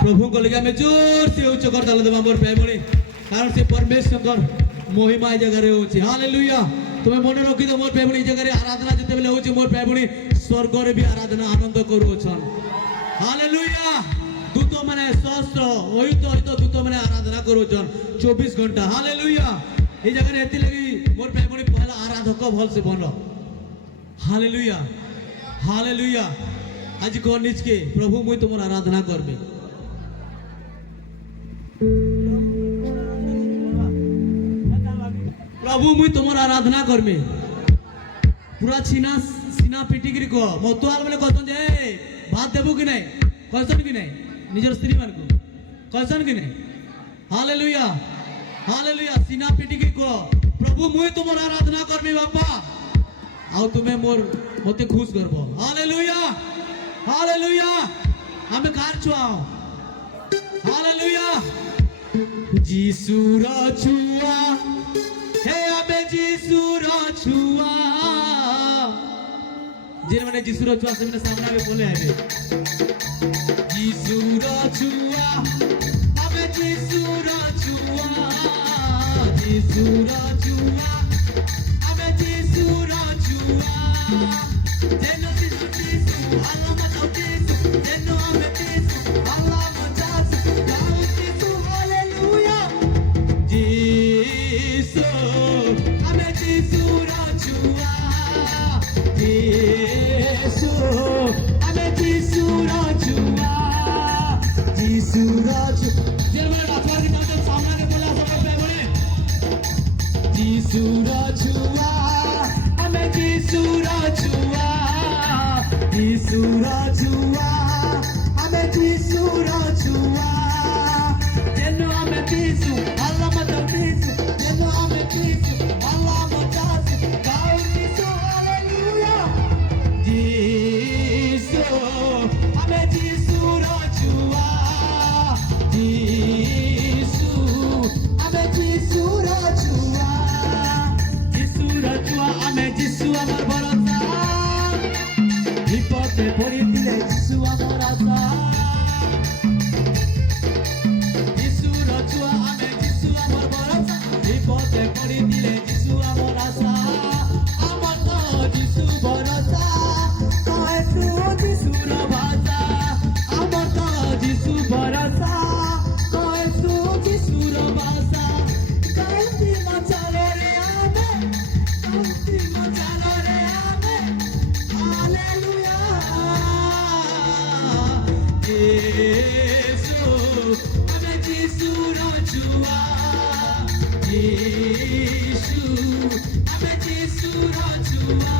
प्रभु को लगे जोर से उच्च कर डाल देवा मोर भाई कारण से परमेश्वर महिमा ए जगह होची हालेलुया तुम्हें मन रखी दो मोर भाई जगह आराधना जिते बेले होची मोर भाई स्वर्ग रे भी आराधना आनंद करूछन हालेलुया दूत माने सहस्त्र ओहित दूत माने आराधना करूछन 24 घंटा हालेलुया ए जगह एति लगी मोर भाई पहला आराधक भल से बनो हालेलुया हालेलुया आज को निज के प्रभु मुई तुमर आराधना करबे प्रभु मुई तुमर आराधना करबे पूरा सीना पिटिगिरी को मतुआल बोले कहतन जे भात देबो कि नहीं कहसन कि नहीं निजर स्त्री मान को कहसन कि नहीं हालेलुया हालेलुया सीना पिटिगिरी को प्रभु मुई तुमर आराधना करबे बापा आउ तुम्हें मोर मते खुश करबो हालेलुया हालेलुया हमें कार छुआओ हालेलुया जीसु रा छुआ हे अबे जीसु रा छुआ जिन मैंने जीसु रा छुआ से मैंने सामने में बोले आए जीसु रा छुआ अबे जीसु रा छुआ जीसु रा छुआ अबे जीसु रा छुआ जेनो जीसु जीसु अल्लाह मत जीसु जेनो हमें जीसु अल्लाह मत जीसु गाओ जीसु हालेलुया जीसु हमें जीसु रा छुआ जीसु हमें जीसु रा छुआ जीसु रा छुआ जेर मेरे अथवा के नाम सामने के बोला सब पे बोले जीसु रा छुआ हमें जीसु रा छुआ जीसु रा छुआ हमें जीसु रा छुआ जेनो हमें जीसु अल्लाह मत जीसु जेनो हमें जीसु अल्लाह मत जीसु गाओ जीसु हालेलुया जीसु हमें जीसु रा छुआ जीसु हमें जीसु रा छुआ जीसु रा छुआ हमें जीसु अमर भरोसा विपदे पड़ी दिले जीसु अमर आशा जीसु रा छुआ हमें जीसु अमर भरोसा विपदे पड़ी दिले जीसु अमर आशा अमर तो जीसु भरोसा कहे तू जीसु रा भाषा अमर तो जीसु भरोसा कहे तू जीसु रा भाषा कहती मचालो रे आमे कहती मचालो रे आमे हालेलुया जीसु हमें जीसु रा छुआ जीसु हमें जीसु रा छुआ